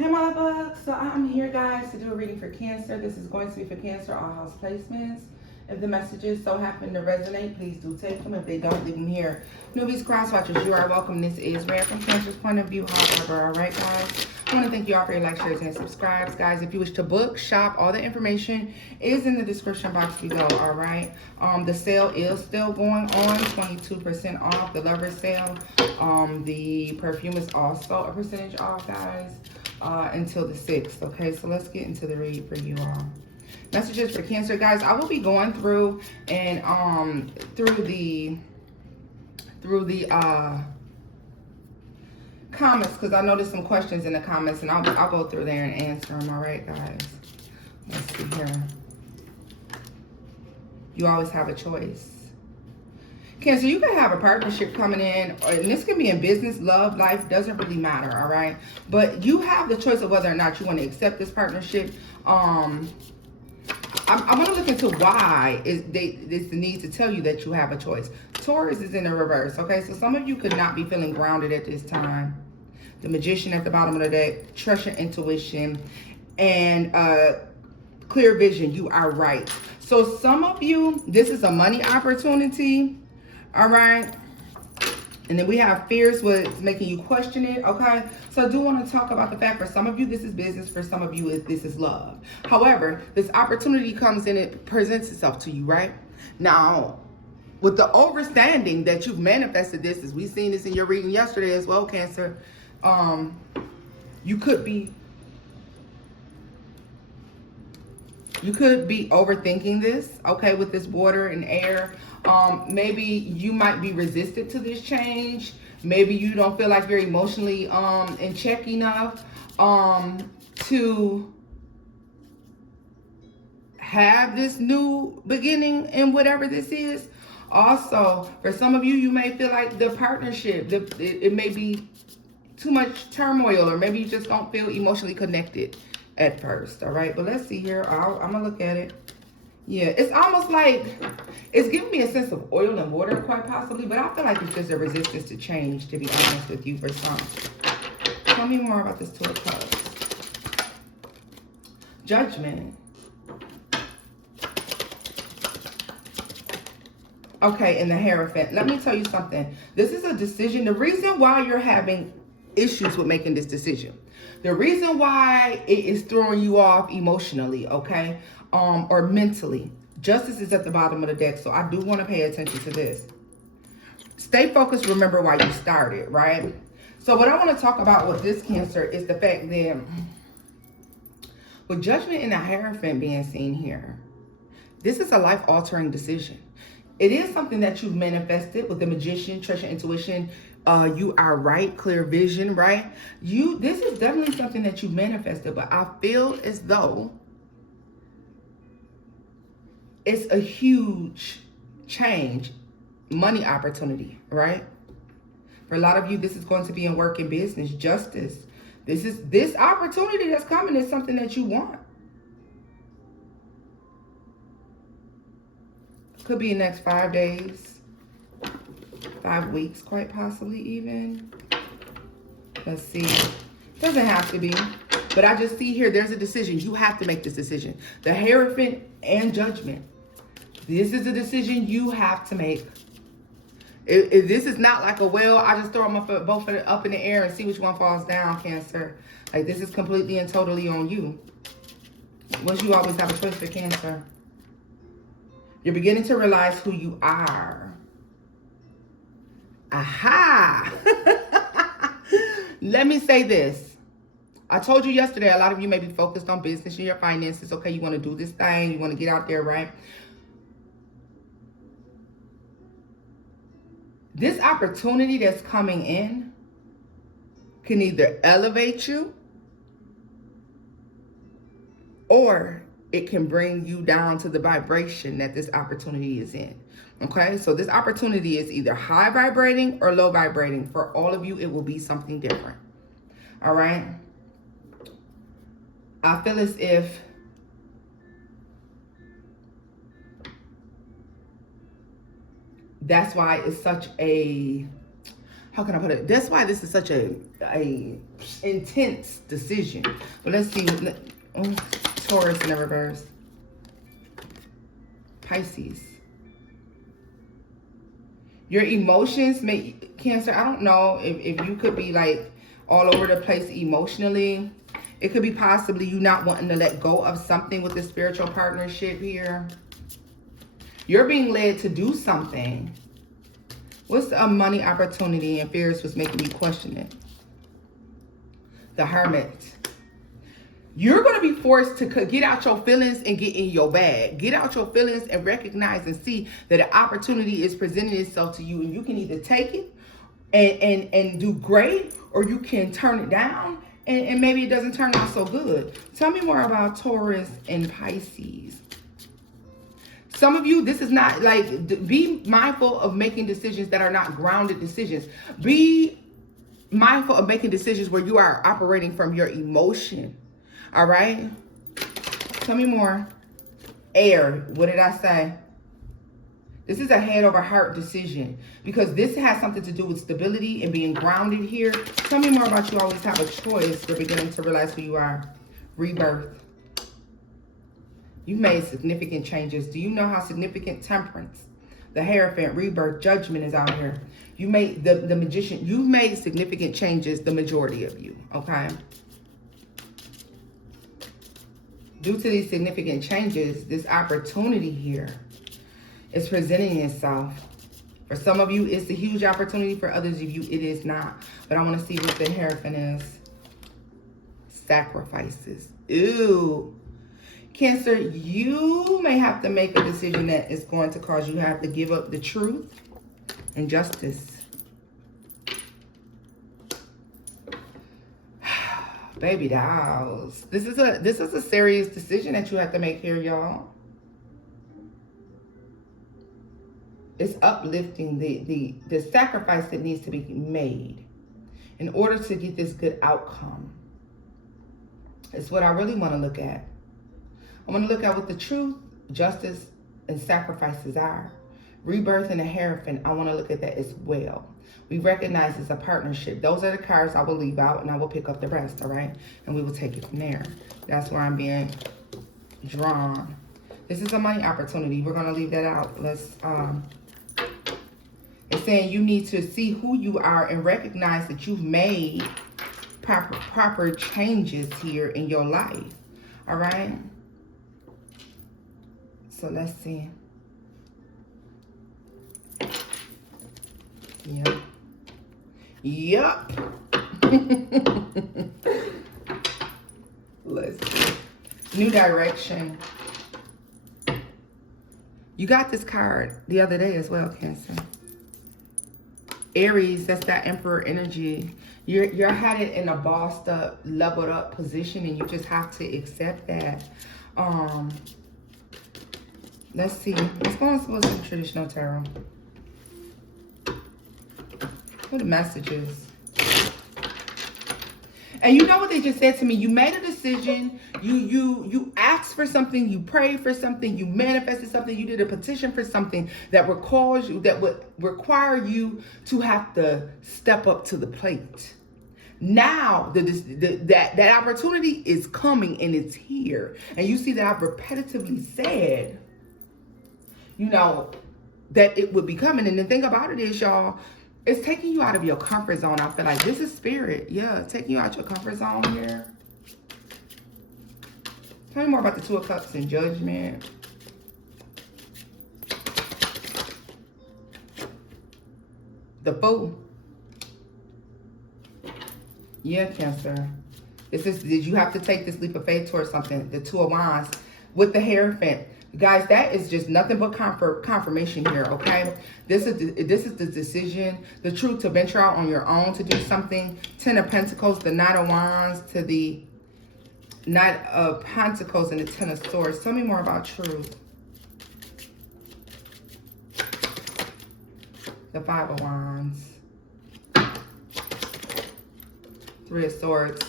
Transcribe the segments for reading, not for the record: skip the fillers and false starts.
Hey my bugs, so I'm here guys to do a reading for Cancer. This is going to be for Cancer, all house placements. If the messages so happen to resonate, please do take them. If they don't, leave them here. Newbies, cross watchers, you are welcome. This is Rare from Cancer's point of view. However, all right guys, I want to thank you all for your likes, shares, and subscribes. Guys, if you wish to book, shop, all the information is in the description box below, all right? The sale is still going on, 22% off, the lover sale. The perfume is also a percentage off, guys. Until the 6th. Okay, so let's get into the read for you all. Messages for Cancer, guys. I will be going through and through the comments, because I know there's some questions in the comments, and I'll go through there and answer them. All right, guys. Let's see here. You always have a choice. Cancer, you can have a partnership coming in, and this can be in business, love, life, doesn't really matter, all right? But you have the choice of whether or not you want to accept this partnership. I'm going to look into why it's the need to tell you that you have a choice. Taurus is in the reverse, okay? So some of you could not be feeling grounded at this time. The Magician at the bottom of the deck, trust your intuition, and clear vision. You are right. So some of you, this is a money opportunity. All right, and then we have fears, what's making you question it. Okay, so I do want to talk about the fact for some of you this is business, for some of you this is love. However, this opportunity comes in, it presents itself to you right now with the understanding that you've manifested this, as we've seen this in your reading yesterday as well, Cancer. You could be overthinking this, okay, with this water and air. Maybe you might be resistant to this change. Maybe you don't feel like you're emotionally in check enough to have this new beginning in whatever this is. Also, for some of you, you may feel like the partnership, it may be too much turmoil, or maybe you just don't feel emotionally connected at first. All right, but let's see here. I'm gonna look at it. Yeah, it's almost like it's giving me a sense of oil and water, quite possibly, but I feel like it's just a resistance to change, to be honest with you, for some. Tell me more about this Two of Cups. Judgment. Okay, and the Hierophant. Let me tell you something. This is a decision. The reason why you're having issues with making this decision, the reason why it is throwing you off emotionally, okay, or mentally. Justice is at the bottom of the deck, so I do want to pay attention to this. Stay focused. Remember why you started, right? So what I want to talk about with this Cancer is the fact that with Judgment and the Hierophant being seen here, this is a life-altering decision. It is something that you've manifested with the Magician, trust your intuition. You are right, clear vision, right? This is definitely something that you manifested, but I feel as though it's a huge change, money opportunity, right? For a lot of you, this is going to be in work and business, justice. This opportunity that's coming is something that you want. Could be in the next 5 days, 5 weeks, quite possibly even. Let's see. Doesn't have to be. But I just see here, there's a decision. You have to make this decision. The Hierophant and Judgment. This is a decision you have to make. If this is not like a well, I just throw them both up in the air and see which one falls down, Cancer. Like, this is completely and totally on you. Once you always have a choice for Cancer. You're beginning to realize who you are. Aha! Let me say this. I told you yesterday, a lot of you may be focused on business and your finances. Okay, you want to do this thing. You want to get out there, right? This opportunity that's coming in can either elevate you or it can bring you down to the vibration that this opportunity is in. Okay, so this opportunity is either high vibrating or low vibrating. For all of you, it will be something different. All right. I feel as if that's why it's such a how can I put it? That's why this is such a intense decision. But let's see. Oh, Taurus in the reverse. Pisces. Your emotions may, Cancer, I don't know if you could be like all over the place emotionally. It could be possibly you not wanting to let go of something with the spiritual partnership here. You're being led to do something. What's a money opportunity? And fears was making you question it. The Hermit. You're going to be forced to get out your feelings and get in your bag. Get out your feelings and recognize and see that an opportunity is presenting itself to you. And you can either take it and do great, or you can turn it down and maybe it doesn't turn out so good. Tell me more about Taurus and Pisces. Some of you, this is not like, be mindful of making decisions that are not grounded decisions. Be mindful of making decisions where you are operating from your emotion. All right. Tell me more. Air. What did I say? This is a head over heart decision because this has something to do with stability and being grounded here. Tell me more about you always have a choice. You're beginning to realize who you are. Rebirth. You've made significant changes. Do you know how significant? Temperance, the Hierophant, rebirth, judgment is out here. You made the Magician. You've made significant changes, the majority of you, okay? Due to these significant changes, this opportunity here is presenting itself. For some of you, it's a huge opportunity. For others of you, it is not. But I want to see what the Hierophant is. Sacrifices. Ooh. Cancer, you may have to make a decision that is going to cause you to have to give up the truth and justice. Baby dolls. This is a serious decision that you have to make here, y'all. It's uplifting the sacrifice that needs to be made in order to get this good outcome. It's what I really want to look at. I want to look at what the truth, justice, and sacrifices are. Rebirth and the Hierophant, I want to look at that as well. We recognize it's a partnership. Those are the cards I will leave out, and I will pick up the rest, all right? And we will take it from there. That's where I'm being drawn. This is a money opportunity. We're going to leave that out. Let's, it's saying you need to see who you are and recognize that you've made proper changes here in your life, all right? So let's see. Yep. Yep. Let's see. New direction. You got this card the other day as well, Cancer. Aries, that's that Emperor energy. You're headed in a bossed up, leveled up position, and you just have to accept that. Let's see. Let's go on with some traditional tarot. What are the messages? And you know what they just said to me? You made a decision. You asked for something. You prayed for something. You manifested something. You did a petition for something that would require you to have to step up to the plate. Now that opportunity is coming and it's here. And you see that I've repetitively said, you know, that it would be coming. And the thing about it is, y'all, it's taking you out of your comfort zone. I feel like this is spirit. Yeah, taking you out your comfort zone here. Tell me more about the Two of Cups and Judgment. The Fool. Yeah, Cancer. Did you have to take this leap of faith towards something? The Two of Wands with the Hierophant. Guys, that is just nothing but confirmation here, okay? This is the decision, the truth to venture out on your own to do something. Ten of Pentacles, the Knight of Wands to the Knight of Pentacles and the Ten of Swords. Tell me more about truth. The Five of Wands. Three of Swords.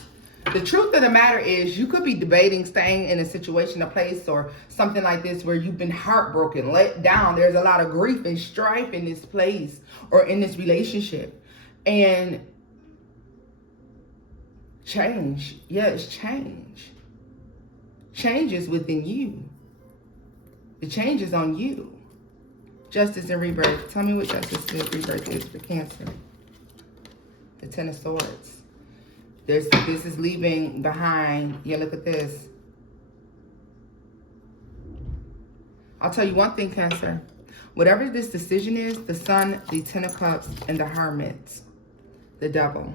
The truth of the matter is you could be debating staying in a situation, a place, or something like this where you've been heartbroken, let down. There's a lot of grief and strife in this place or in this relationship. And change. Yes, change. Change is within you. The change is on you. Justice and rebirth. Tell me what justice and rebirth is for Cancer. The Ten of Swords. This is leaving behind. Yeah, look at this. I'll tell you one thing, Cancer. Whatever this decision is, the Sun, the Ten of Cups, and the Hermit, the Devil.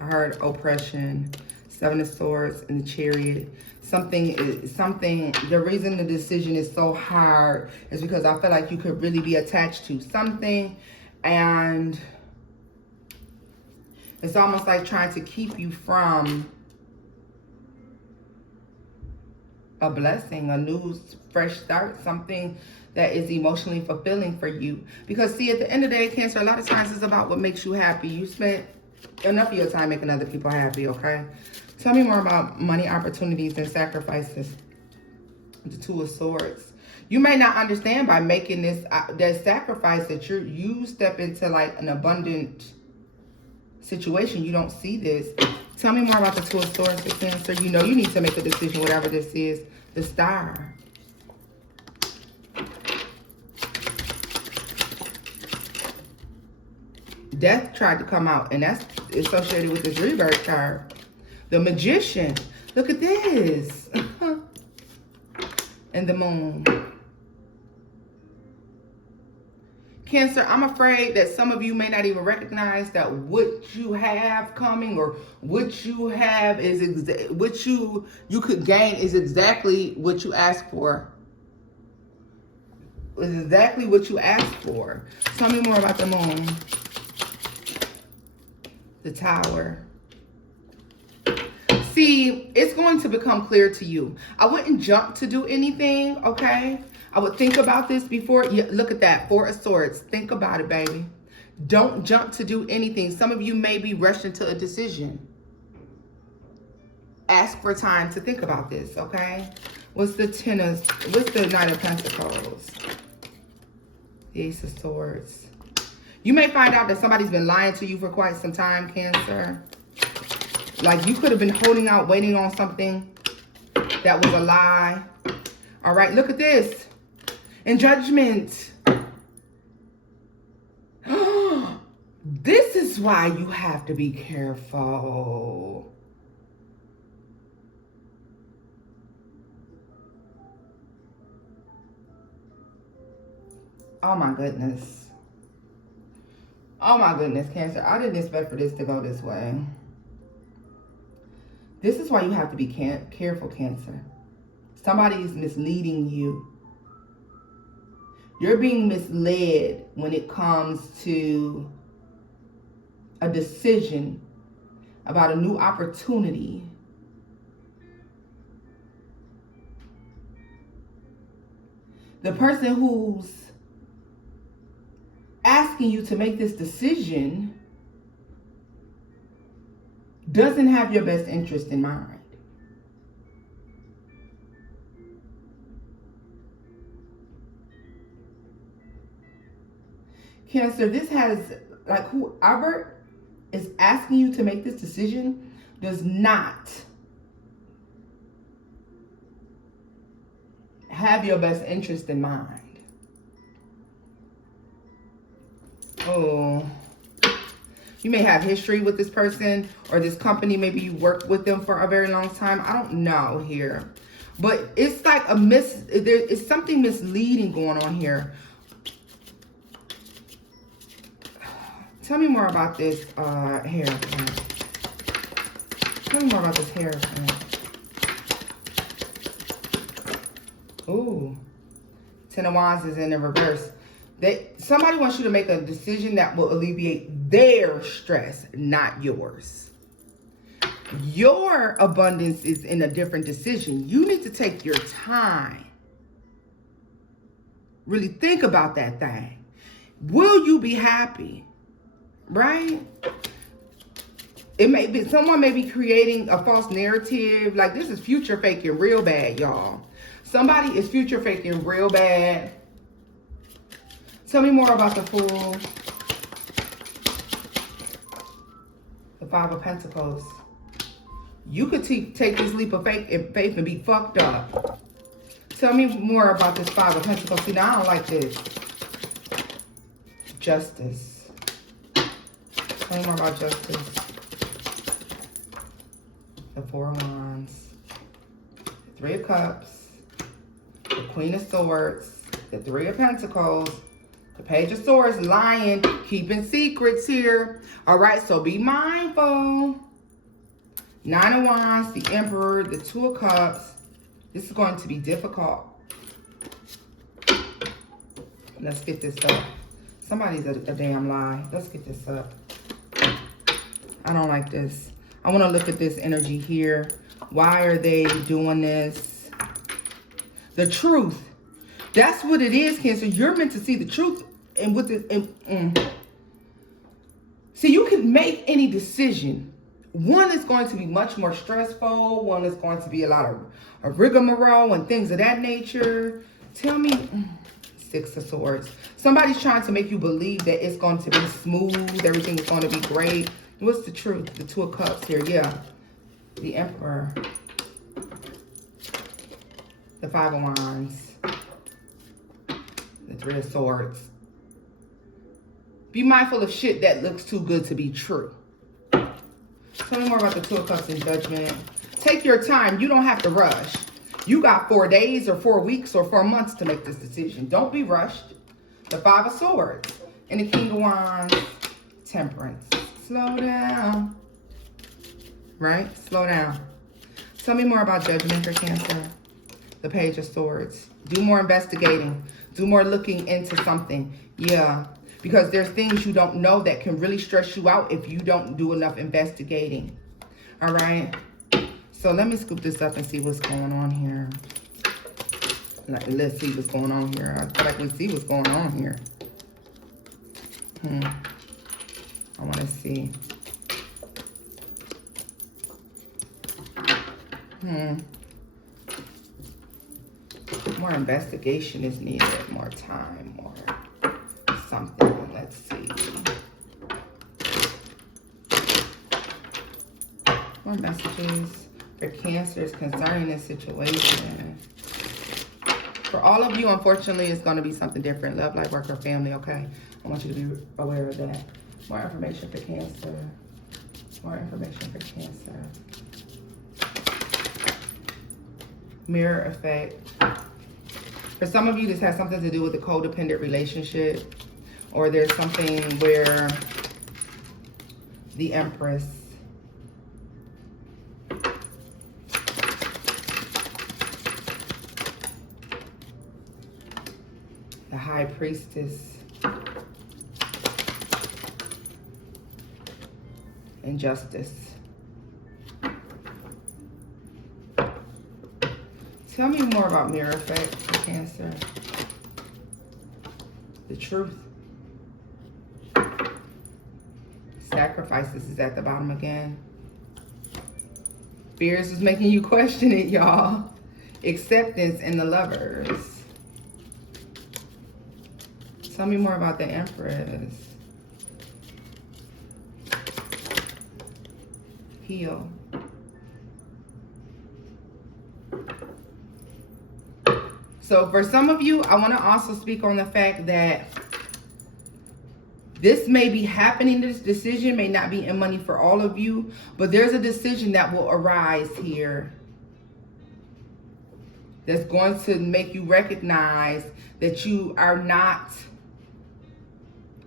I heard oppression, Seven of Swords, and the Chariot. The reason the decision is so hard is because I feel like you could really be attached to something, and it's almost like trying to keep you from a blessing, a new fresh start, something that is emotionally fulfilling for you. Because see, at the end of the day, Cancer, a lot of times it's about what makes you happy. You spent enough of your time making other people happy, okay? Tell me more about money, opportunities, and sacrifices. The Two of Swords. You may not understand by making this that sacrifice that you step into like an abundant situation. You don't see this. Tell me more about the Two of Swords for Cancer. You know you need to make a decision, whatever this is. The Star. Death tried to come out, and that's associated with this rebirth card. The Magician. Look at this. And the Moon. Cancer, I'm afraid that some of you may not even recognize that what you have coming, or what you have is what you could gain is exactly what you asked for. It's exactly what you asked for. Tell me more about the Moon. The Tower. See, it's going to become clear to you. I wouldn't jump to do anything, okay? I would think about this before. Yeah, look at that, Four of Swords. Think about it, baby. Don't jump to do anything. Some of you may be rushed into a decision. Ask for time to think about this, okay? What's the Knight of Pentacles? The Ace of Swords. You may find out that somebody's been lying to you for quite some time, Cancer. Like you could have been holding out, waiting on something that was a lie. All right, look at this. In Judgment. This is why you have to be careful. Oh my goodness. Oh my goodness, Cancer. I didn't expect for this to go this way. This is why you have to be careful, Cancer. Somebody is misleading you. You're being misled when it comes to a decision about a new opportunity. The person who's asking you to make this decision doesn't have your best interest in mind. Cancer, this has, like, whoever is asking you to make this decision does not have your best interest in mind. Oh, you may have history with this person or this company. Maybe you worked with them for a very long time. I don't know here. But it's like there is something misleading going on here. Tell me more about this Hierophant. Tell me more about this Hierophant. Ooh. Ten of Wands is in the reverse. Somebody wants you to make a decision that will alleviate their stress, not yours. Your abundance is in a different decision. You need to take your time. Really think about that thing. Will you be happy? Right? It may be, someone may be creating a false narrative. Like, this is future faking real bad, y'all. Somebody is future faking real bad. Tell me more about the Fool. The Five of Pentacles. You could take this leap of faith and be fucked up. Tell me more about this Five of Pentacles. See, now I don't like this. Justice. Tell me more about Justice. The Four of Wands. The Three of Cups. The Queen of Swords. The Three of Pentacles. The Page of Swords. Lying. Keeping secrets here. All right, so be mindful. Nine of Wands. The Emperor. The Two of Cups. This is going to be difficult. Let's get this up. Somebody's a damn lie. Let's get this up. I don't like this. I want to look at this energy here. Why are they doing this? The truth. That's what it is, Cancer. You're meant to see the truth. And with the... See, you can make any decision. One is going to be much more stressful. One is going to be a lot of rigmarole and things of that nature. Tell me... Six of Swords. Somebody's trying to make you believe that it's going to be smooth. Everything is going to be great. What's the truth? The Two of Cups here. Yeah. The Emperor. The Five of Wands. The Three of Swords. Be mindful of shit that looks too good to be true. Tell me more about the Two of Cups and Judgment. Take your time. You don't have to rush. You got 4 days or 4 weeks or 4 months to make this decision. Don't be rushed. The Five of Swords and the King of Wands. Temperance. Slow down. Right? Slow down. Tell me more about Judgment for Cancer. The Page of Swords. Do more investigating. Do more looking into something. Yeah. Because there's things you don't know that can really stress you out if you don't do enough investigating. All right? So let me scoop this up and see what's going on here. Let's see what's going on here. I feel like we see what's going on here. I want to see. More investigation is needed. More time. More something. Let's see. More messages for Cancers concerning this situation. For all of you, unfortunately, it's going to be something different. Love, life, work, or family, okay? I want you to be aware of that. More information for Cancer. More information for Cancer. Mirror effect. For some of you, this has something to do with a codependent relationship. Or there's something where the Empress. The High Priestess. And Justice. Tell me more about mirror effect for Cancer. The truth. Sacrifices is at the bottom again. Fears is making you question it, y'all. Acceptance and the Lovers. Tell me more about the Empress. Heal. So for some of you, I want to also speak on the fact that this may be happening. This decision may not be in money for all of you, but there's a decision that will arise here that's going to make you recognize that you are not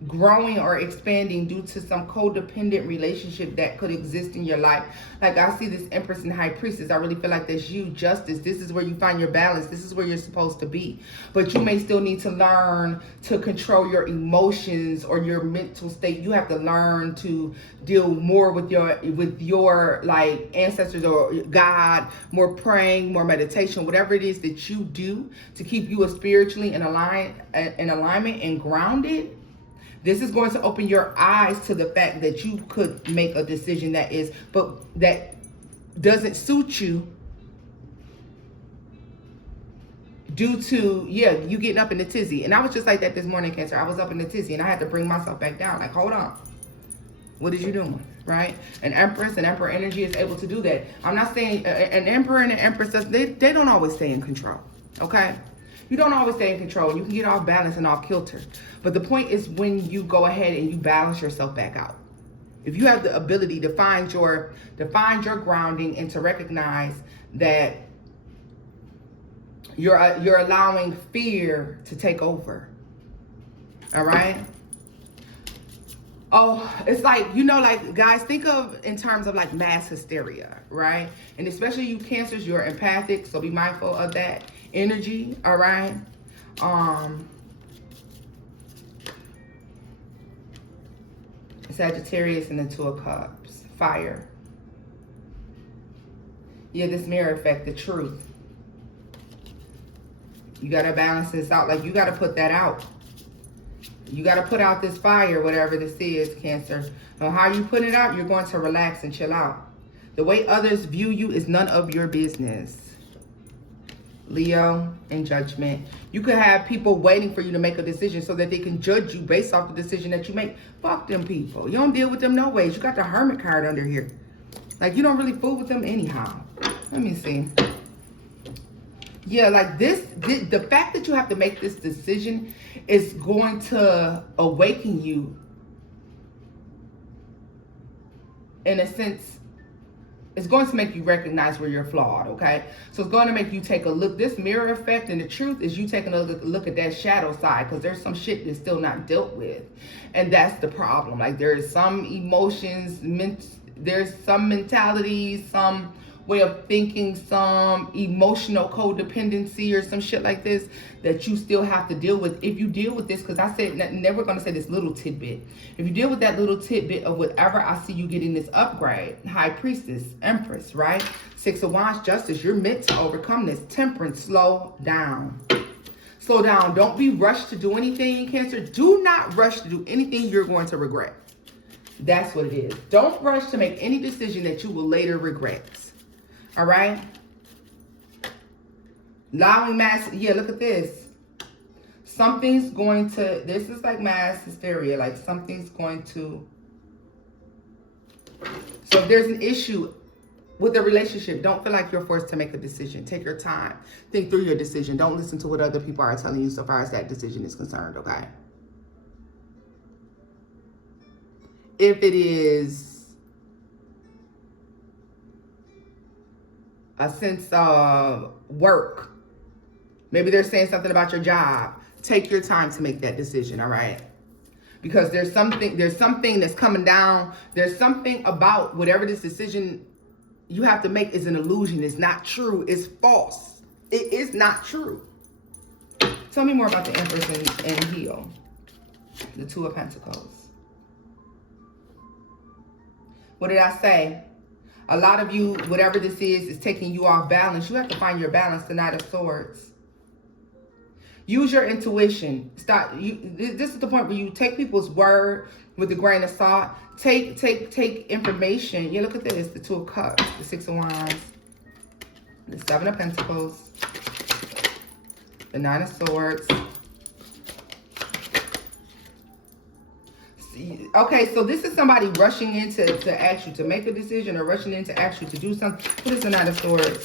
growing or expanding due to some codependent relationship that could exist in your life. Like I see this Empress and High Priestess. I really feel like that's you, Justice. This is where you find your balance. This is where you're supposed to be. But you may still need to learn to control your emotions or your mental state. You have to learn to deal more with your like ancestors or God, more praying, more meditation, whatever it is that you do to keep you spiritually in alignment and grounded. This is going to open your eyes to the fact that you could make a decision that doesn't suit you due to, yeah, you getting up in the tizzy. And I was just like that this morning, Cancer. I was up in the tizzy and I had to bring myself back down. Like, hold on. What is you doing, right? An Empress and Emperor energy is able to do that. I'm not saying an Emperor and an Empress, they don't always stay in control, okay? You don't always stay in control. You can get off balance and off kilter. But the point is when you go ahead and you balance yourself back out. If you have the ability to find your grounding and to recognize that you're allowing fear to take over. All right? Oh, it's like, you know, like, guys, think of in terms of like mass hysteria, right? And especially you Cancers, you're empathic, so be mindful of that energy, all right? Sagittarius and the Two of Cups, fire. Yeah, this mirror effect, the truth. You got to balance this out. Like, you got to put that out. You got to put out this fire, whatever this is, Cancer. Now, how you put it out, you're going to relax and chill out. The way others view you is none of your business. Leo and Judgment. You could have people waiting for you to make a decision so that they can judge you based off the decision that you make. Fuck them people. You don't deal with them no ways. You got the Hermit card under here. Like, you don't really fool with them anyhow. Let me see. Yeah, like the fact that you have to make this decision is going to awaken you in a sense. It's going to make you recognize where you're flawed, okay? So it's going to make you take a look. This mirror effect, and the truth is you taking a look at that shadow side, because there's some shit that's still not dealt with. And that's the problem. Like, there's some emotions, there's some mentalities, some way of thinking, some emotional codependency or some shit like this that you still have to deal with. If you deal with this, because I said never going to say this little tidbit. If you deal with that little tidbit of whatever, I see you getting this upgrade. High Priestess, Empress, right? Six of Wands, Justice. You're meant to overcome this. Temperance, slow down. Slow down. Don't be rushed to do anything, Cancer. Do not rush to do anything you're going to regret. That's what it is. Don't rush to make any decision that you will later regret. All right. Allowing mass. Yeah, look at this. Something's going to. This is like mass hysteria. Like, something's going to. So if there's an issue with a relationship, don't feel like you're forced to make a decision. Take your time. Think through your decision. Don't listen to what other people are telling you so far as that decision is concerned. Okay. If it is a sense of work, maybe they're saying something about your job, take your time to make that decision, all right? Because there's something that's coming down. There's something about whatever this decision you have to make is an illusion. It's not true. It's false. It is not true. Tell me more about the Empress and Heel. The Two of Pentacles. What did I say? A lot of you, whatever this is taking you off balance. You have to find your balance. The Knight of Swords. Use your intuition. This is the point where you take people's word with a grain of salt. Take information. Yeah, look at this. The Two of Cups. The Six of Wands. The Seven of Pentacles. The Nine of Swords. Okay, so this is somebody rushing in to ask you to make a decision, or rushing in to ask you to do something. What is the Knight of Swords?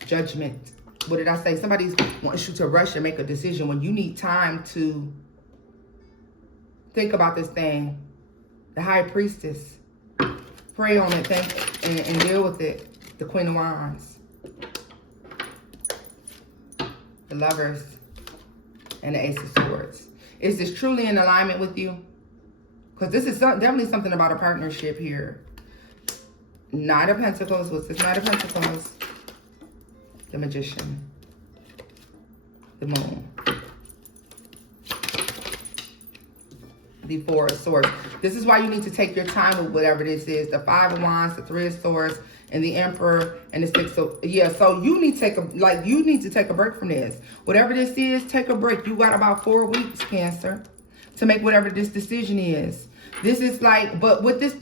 Judgment. What did I say? Somebody wants you to rush and make a decision when you need time to think about this thing. The High Priestess. Pray on it, and deal with it. The Queen of Wands. The Lovers. And the Ace of Swords. Is this truly in alignment with you? Because this is definitely something about a partnership here. Knight of Pentacles. What's this Knight of Pentacles? The Magician. The Moon. The Four of Swords. This is why you need to take your time with whatever this is. The Five of Wands, the Three of Swords, and the Emperor, and the Six of... Yeah, so you need to take a break from this. Whatever this is, take a break. You got about 4 weeks, Cancer, to make whatever this decision is. This is like, but with this,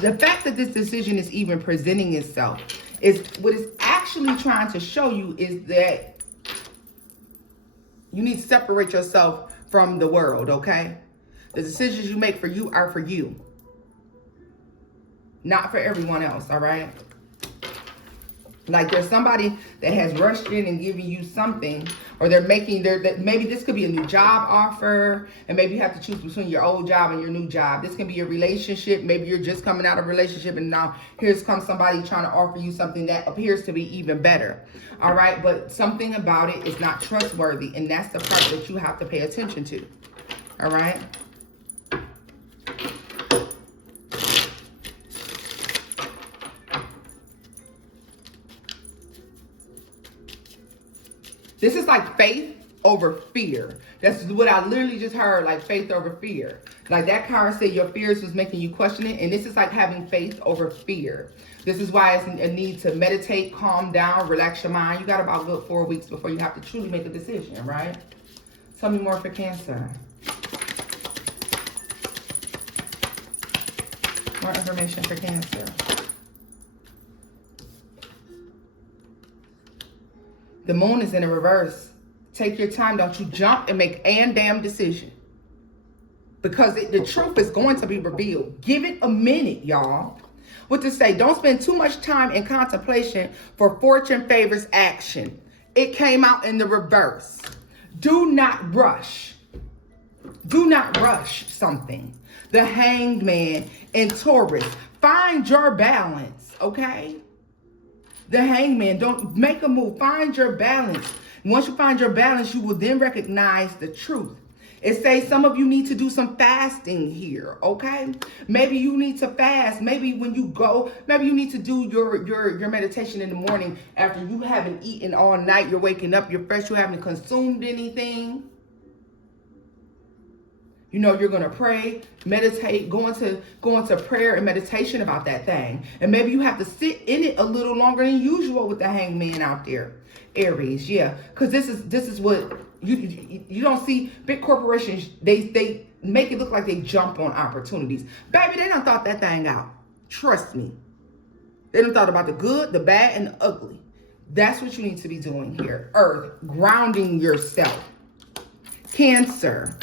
the fact that this decision is even presenting itself is what it's actually trying to show you is that You need to separate yourself from the world, okay? The decisions you make for you are for you, not for everyone else, all right? Like there's somebody that has rushed in and given you something, or they're making maybe this could be a new job offer, and maybe you have to choose between your old job and your new job. This can be a relationship. Maybe you're just coming out of a relationship and now here's comes somebody trying to offer you something that appears to be even better. All right, but something about it is not trustworthy, and that's the part that you have to pay attention to. All right. This is like faith over fear. That's what I literally just heard, like faith over fear. Like that card said your fears was making you question it. And this is like having faith over fear. This is why it's a need to meditate, calm down, relax your mind. You got about a good 4 weeks before you have to truly make a decision, right? Tell me more for Cancer. More information for Cancer. The moon is in a reverse. Take your time. Don't you jump and make a damn decision. Because the truth is going to be revealed. Give it a minute, y'all. What to say? Don't spend too much time in contemplation, for fortune favors action. It came out in the reverse. Do not rush. Do not rush something. The Hanged Man in Taurus. Find your balance, okay? The Hangman, don't make a move. Find your balance. Once you find your balance, you will then recognize the truth. It says some of you need to do some fasting here, okay? Maybe you need to fast. Maybe when you go, maybe you need to do your meditation in the morning after you haven't eaten all night. You're waking up, you're fresh, you haven't consumed anything. You know, you're going to pray, meditate, go into prayer and meditation about that thing. And maybe you have to sit in it a little longer than usual with the Hangman out there. Aries, yeah. Because this is what you don't see. Big corporations, they make it look like they jump on opportunities. Baby, they done thought that thing out. Trust me. They done thought about the good, the bad, and the ugly. That's what you need to be doing here. Earth, grounding yourself. Cancer.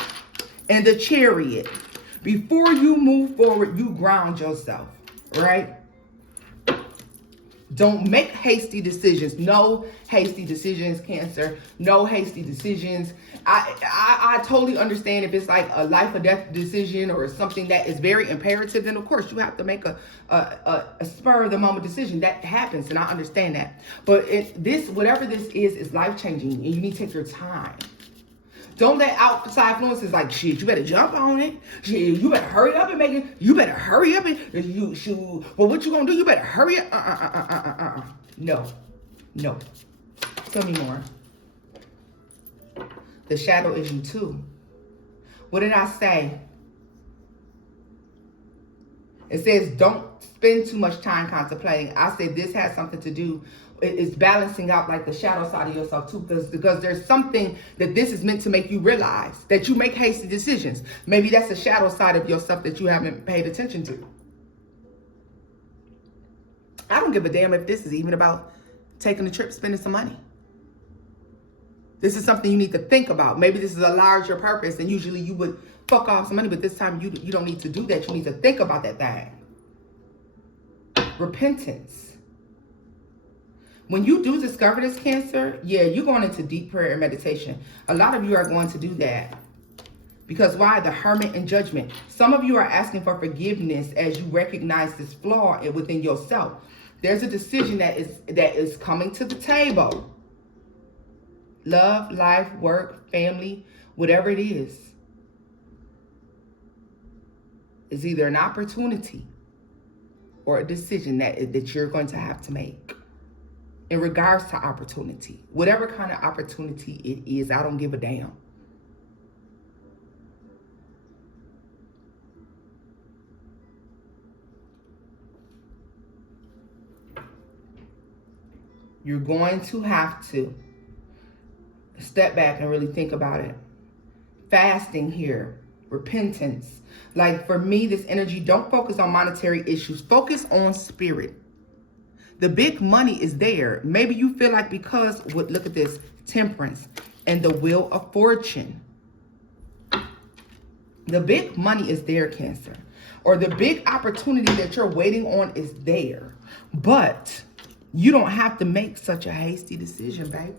And the Chariot. Before you move forward, you ground yourself, right? Don't make hasty decisions. No hasty decisions, Cancer. No hasty decisions. I totally understand if it's like a life or death decision or something that is very imperative, then of course you have to make a spur of the moment decision. That happens, and I understand that. But whatever this is life changing, and you need to take your time. Don't let outside influences like, shit, you better jump on it. Shit, you better hurry up and make it. You better hurry up and well, what you gonna do? You better hurry up. No. Tell me more. The shadow is you too. What did I say? It says don't spend too much time contemplating. I said this has something to do. It's balancing out like the shadow side of yourself too, because there's something that this is meant to make you realize, that you make hasty decisions. Maybe that's the shadow side of yourself that you haven't paid attention to. I don't give a damn if this is even about taking a trip, spending some money. This is something you need to think about. Maybe this is a larger purpose, and usually you would fuck off some money, but this time you don't need to do that. You need to think about that thing. Repentance. When you do discover this, Cancer, yeah, you're going into deep prayer and meditation. A lot of you are going to do that. Because why? The Hermit and Judgment. Some of you are asking for forgiveness as you recognize this flaw within yourself. There's a decision that is coming to the table. Love, life, work, family, whatever it is. It's either an opportunity or a decision that you're going to have to make. In regards to opportunity, whatever kind of opportunity it is, I don't give a damn. You're going to have to step back and really think about it. Fasting here, repentance. Like for me, this energy, don't focus on monetary issues. Focus on spirit. The big money is there. Maybe you feel like look at this, Temperance. and the Wheel of Fortune. The big money is there, Cancer. Or the big opportunity that you're waiting on is there. But you don't have to make such a hasty decision, baby.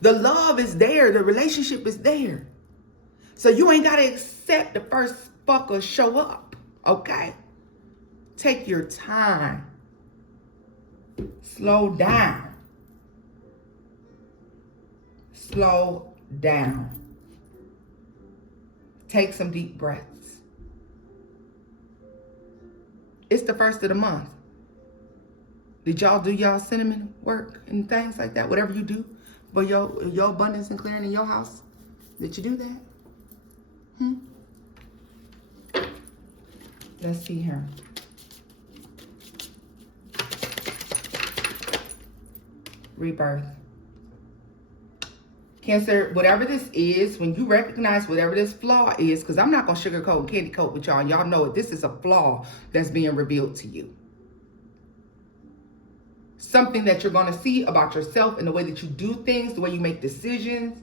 The love is there. The relationship is there. So you ain't got to accept the first fucker show up, okay? Take your time. Slow down. Slow down. Take some deep breaths. It's the first of the month. Did y'all do y'all cinnamon work and things like that? Whatever you do for your abundance and clearing in your house? Did you do that? Let's see here. Rebirth. Cancer, whatever this is, when you recognize whatever this flaw is, because I'm not going to sugarcoat and candy coat with y'all. Y'all know it. This is a flaw that's being revealed to you. Something that you're going to see about yourself and the way that you do things, the way you make decisions,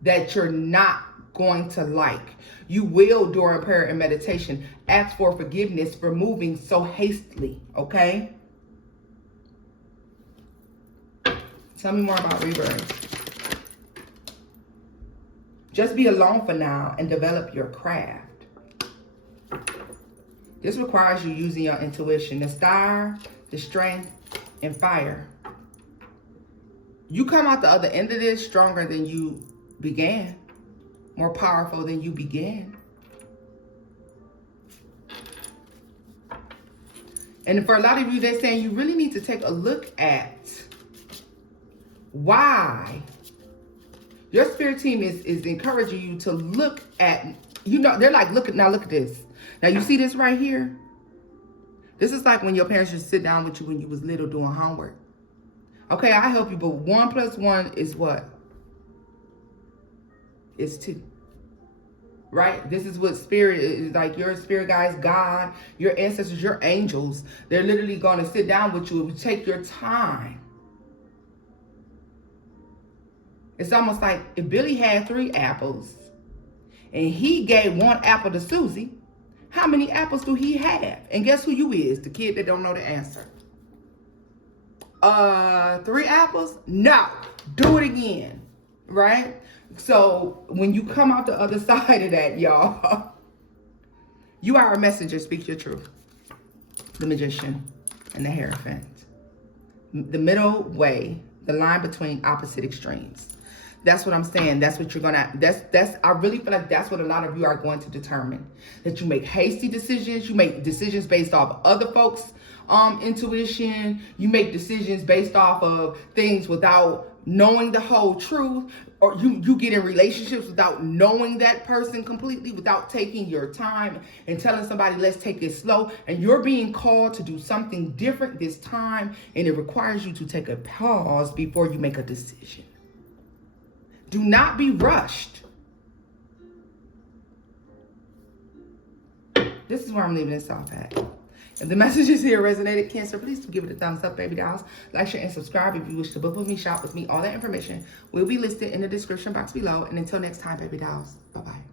that you're not going to like. You will, during prayer and meditation, ask for forgiveness for moving so hastily, okay? Tell me more about rebirth. Just be alone for now and develop your craft. This requires you using your intuition, the star, the strength, and fire. You come out the other end of this stronger than you began, more powerful than you began. And for a lot of you, they're saying you really need to take a look at why. Your spirit team is encouraging you to look at, they're like, look at this. Now you see this right here? This is like when your parents used to sit down with you when you was little doing homework. Okay, I help you, but 1 + 1 is what? It's 2. Right? This is what spirit is like. Your spirit guides, God, your ancestors, your angels. They're literally going to sit down with you and take your time. It's almost like if Billy had 3 apples and he gave 1 apple to Susie, how many apples do he have? And guess who you is? The kid that don't know the answer. 3 apples? No. Do it again. Right? So when you come out the other side of that, y'all, you are a messenger. Speak your truth. The Magician and the Hierophant. The middle way, the line between opposite extremes. That's what I'm saying. That's what you're gonna, I really feel like that's what a lot of you are going to determine. That you make hasty decisions. You make decisions based off other folks' intuition. You make decisions based off of things without knowing the whole truth. Or you get in relationships without knowing that person completely, without taking your time and telling somebody, let's take it slow. And you're being called to do something different this time. And it requires you to take a pause before you make a decision. Do not be rushed. This is where I'm leaving this off at. If the messages here resonated, Cancer, please give it a thumbs up, baby dolls. Like, share, and subscribe if you wish to book with me, shop with me. All that information will be listed in the description box below. And until next time, baby dolls, bye-bye.